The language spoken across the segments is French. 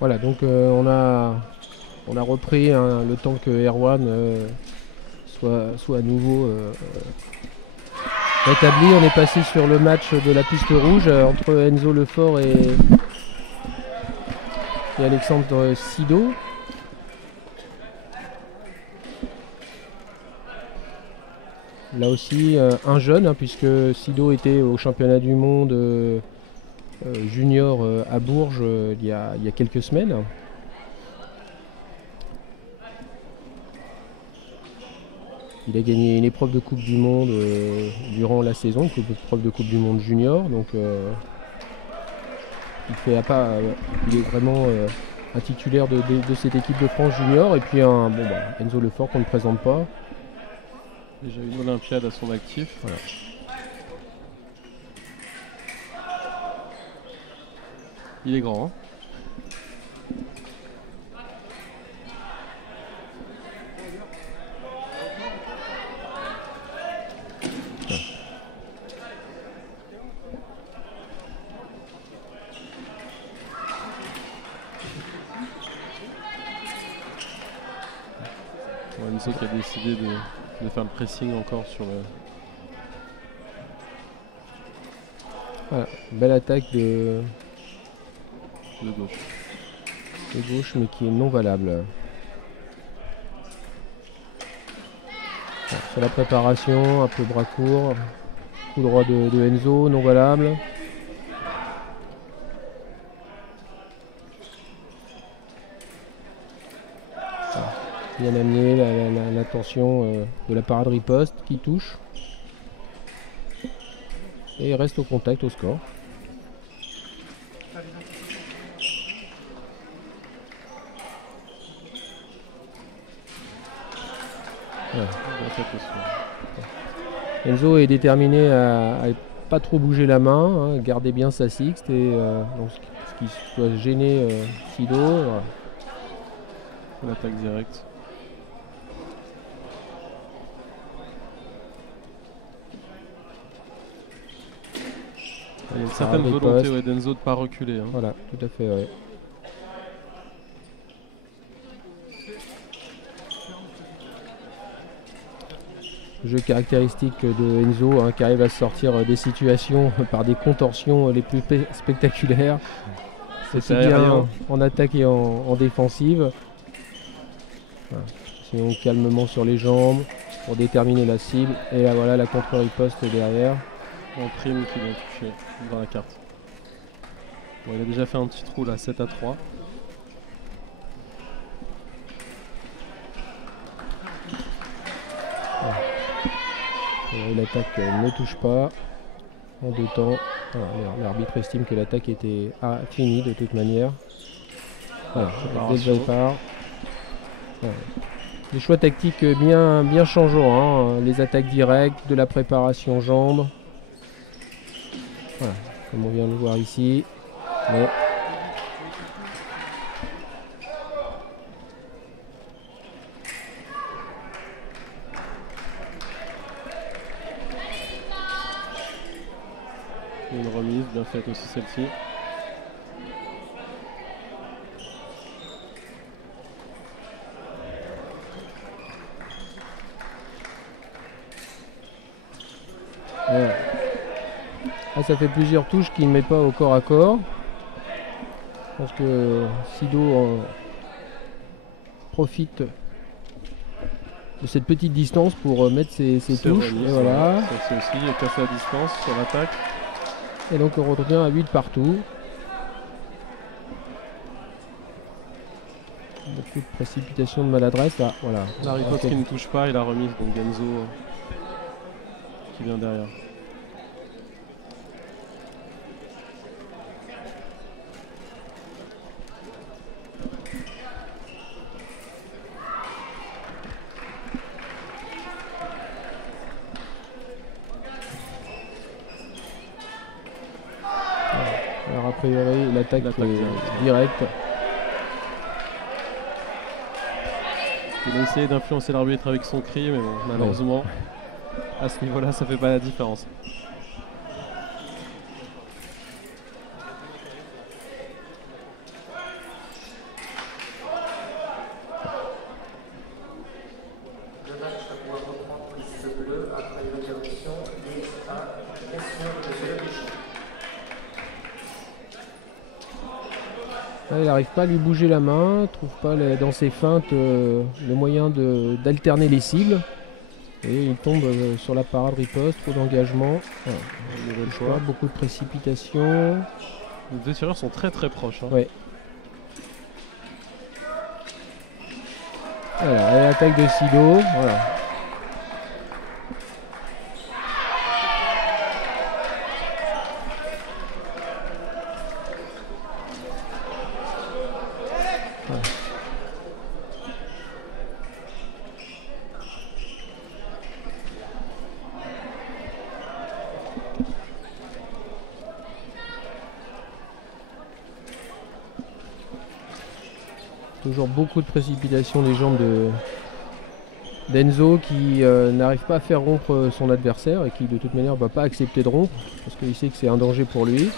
Voilà, donc on a repris le temps que Erwan soit à nouveau rétabli. On est passé sur le match de la piste rouge entre Enzo Lefort et Alexandre Sido. Là aussi un jeune, puisque Sido était au championnat du monde junior à Bourges il y a quelques semaines. Il a gagné une épreuve de Coupe du Monde durant la saison, une épreuve de Coupe du Monde junior. Donc il est vraiment un titulaire de cette équipe de France junior. Et puis Enzo Lefort qu'on ne présente pas. Déjà une Olympiade à son actif. Voilà. Il est grand. Enzo qui a décidé de faire le pressing encore sur le... Voilà, belle attaque de gauche. De gauche, mais qui est non valable. Voilà, sur la préparation, un peu bras court. Coup droit de Enzo, non valable. Voilà, bien amené l'attention de la parade riposte qui touche. Et il reste au contact, au score. Ouais. Enzo est déterminé à pas trop bouger la main, garder bien sa sixte et donc ce qui soit gêner Sido. Voilà. L'attaque directe. Il y a une certaine volonté d'Enzo de ne pas reculer. Hein. Voilà, tout à fait. Ouais. jeu caractéristique de Enzo, hein, qui arrive à sortir des situations par des contorsions les plus spectaculaires. C'est bien en attaque et en défensive. Voilà. Sinon calmement sur les jambes pour déterminer la cible. Et là voilà la contre-riposte derrière. En prime qui vient toucher dans la carte. Bon, il a déjà fait un petit trou là, 7 à 3. L'attaque ne touche pas en 2 temps. L'arbitre estime que l'attaque était finie de toute manière. Voilà, dès le départ. Voilà. Des choix tactiques bien changeants, hein. Les attaques directes, de la préparation jambes. Voilà, comme on vient de le voir ici. Mais une remise, bien faite aussi celle-ci. ouais. Ah, ça fait plusieurs touches qu'il ne met pas au corps à corps. Je pense que Sido profite de cette petite distance pour mettre ses touches. Remise, et voilà. C'est aussi cassé à distance sur l'attaque. Et donc on revient à 8 partout. Beaucoup de précipitation, de maladresse. Là, voilà. La riposte qui ne touche pas et la remise, donc Genzo qui vient derrière. Alors a priori l'attaque est directe. Il a essayé d'influencer l'arbitre avec son cri, mais bon, malheureusement, à ce niveau-là, ça fait pas la différence. Là, il n'arrive pas à lui bouger la main, trouve pas dans ses feintes le moyen d'alterner les cibles. Et il tombe sur la parade riposte, trop d'engagement. Voilà. Beaucoup de précipitation. Les deux tireurs sont très proches. Hein. Ouais. Voilà, et l'attaque de Sido. Voilà. Toujours beaucoup de précipitation des jambes d'Enzo qui n'arrive pas à faire rompre son adversaire et qui de toute manière ne va pas accepter de rompre parce qu'il sait que c'est un danger pour lui.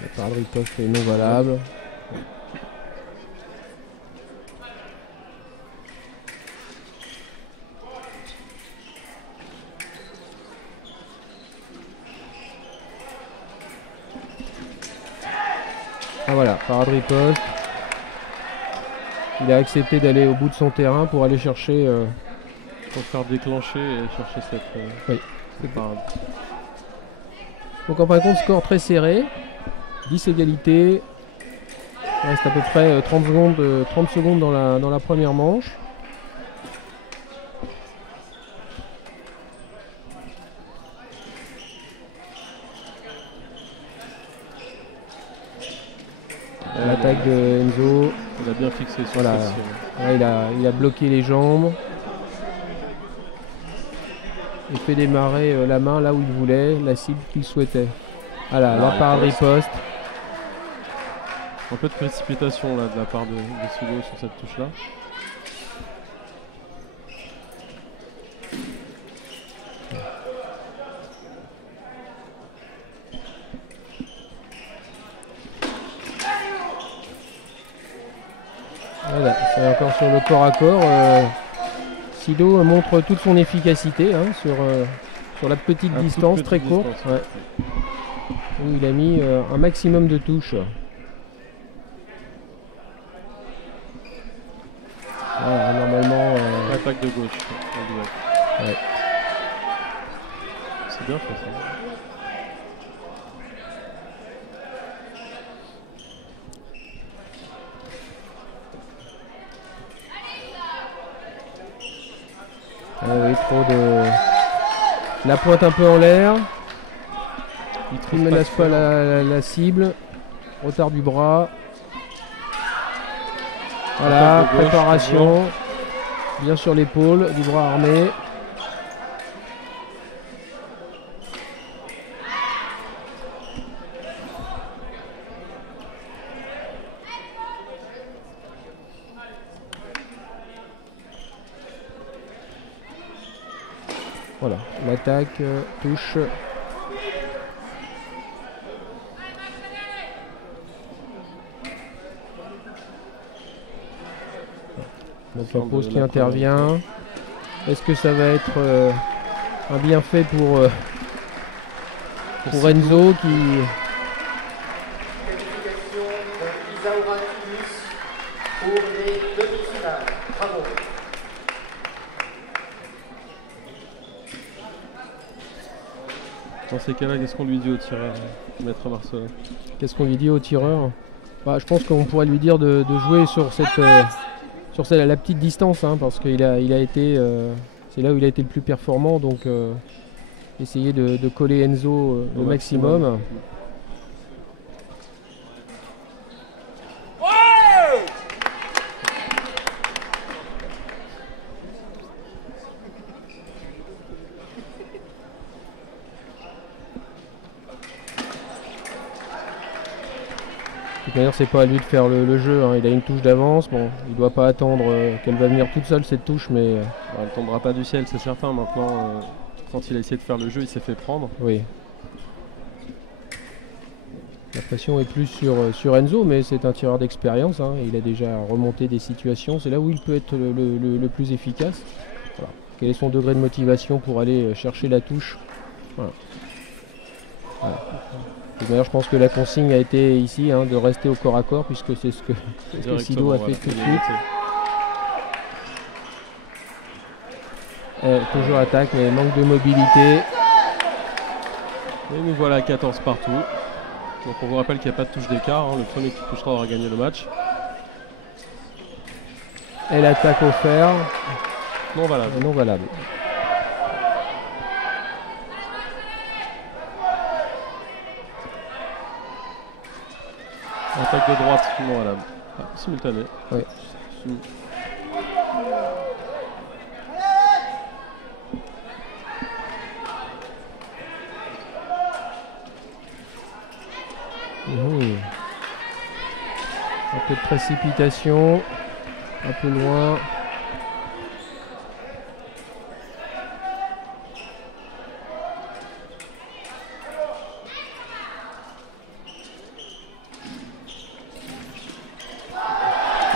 La parade riposte est non valable. Ah voilà, parade riposte. Il a accepté d'aller au bout de son terrain pour aller chercher... Pour faire déclencher et chercher cette parade. Donc en fin de compte, score très serré. 10 égalités. Il reste à peu près 30 secondes dans la première manche. L'attaque de Enzo. Il a bien fixé sur voilà. Là, il a bloqué les jambes. Il fait démarrer la main là où il voulait, la cible qu'il souhaitait. Voilà, la parade riposte. Un peu de précipitation là, de la part de Sido sur cette touche là. Voilà, c'est encore sur le corps à corps. Sido montre toute son efficacité hein, sur la petite distance très courte. Ouais. Où il a mis un maximum de touches. Voilà, normalement. L'attaque de gauche. Ouais. C'est bien fait ça. Ah oui, trop de. La pointe un peu en l'air. Il ne menace pas la cible. Retard du bras. Voilà, gauche, préparation. Bien sur l'épaule, du bras armé. Voilà, l'attaque, touche. Donc la pause qui intervient. Est-ce que ça va être un bienfait pour Enzo qui... Qualification Isaura Tunis pour les demi-finales. Bravo. Dans ces cas-là, qu'est-ce qu'on lui dit au tireur, Maître Marcelin? Qu'est-ce qu'on lui dit au tireur? Bah, je pense qu'on pourrait lui dire de jouer sur la petite distance, hein, parce qu'il a été, c'est là où il a été le plus performant, donc essayer de coller Enzo le maximum. D'ailleurs, c'est pas à lui de faire le jeu, hein. Il a une touche d'avance, bon, il doit pas attendre qu'elle va venir toute seule cette touche, mais... Elle tombera pas du ciel, c'est certain. Maintenant, quand il a essayé de faire le jeu, il s'est fait prendre. Oui. La pression est plus sur Enzo, mais c'est un tireur d'expérience, hein. Il a déjà remonté des situations, c'est là où il peut être le plus efficace. Voilà. Quel est son degré de motivation pour aller chercher la touche? Voilà. Voilà. D'ailleurs, je pense que la consigne a été ici hein, de rester au corps à corps, puisque c'est ce que Sido a fait tout de suite. Toujours attaque, mais manque de mobilité. Et nous voilà à 14 partout. Donc on vous rappelle qu'il n'y a pas de touche d'écart. Hein. Le premier qui touchera aura gagné le match. Et l'attaque au fer. Non valable. Non valable. Attaque de droite, non valable. Ah, simultané. Oui. Un peu de précipitation, un peu loin.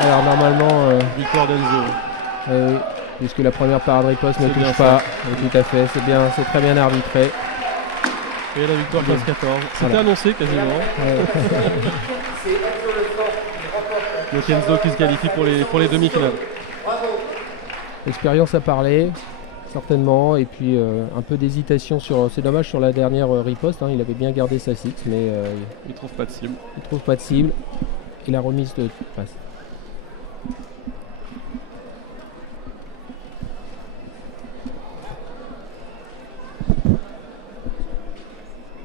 Alors normalement, victoire d'Enzo. Oui, puisque la première parade riposte ne touche pas. Oui, tout à fait, c'est bien, c'est très bien arbitré. Et la victoire 15-14. C'était annoncé quasiment. Donc Enzo qui se qualifie pour les demi-finales. L'expérience a parlé, certainement, et puis un peu d'hésitation sur. C'est dommage sur la dernière riposte, hein, il avait bien gardé sa six, mais il trouve pas de cible. Il trouve pas de cible. Et la remise de passe.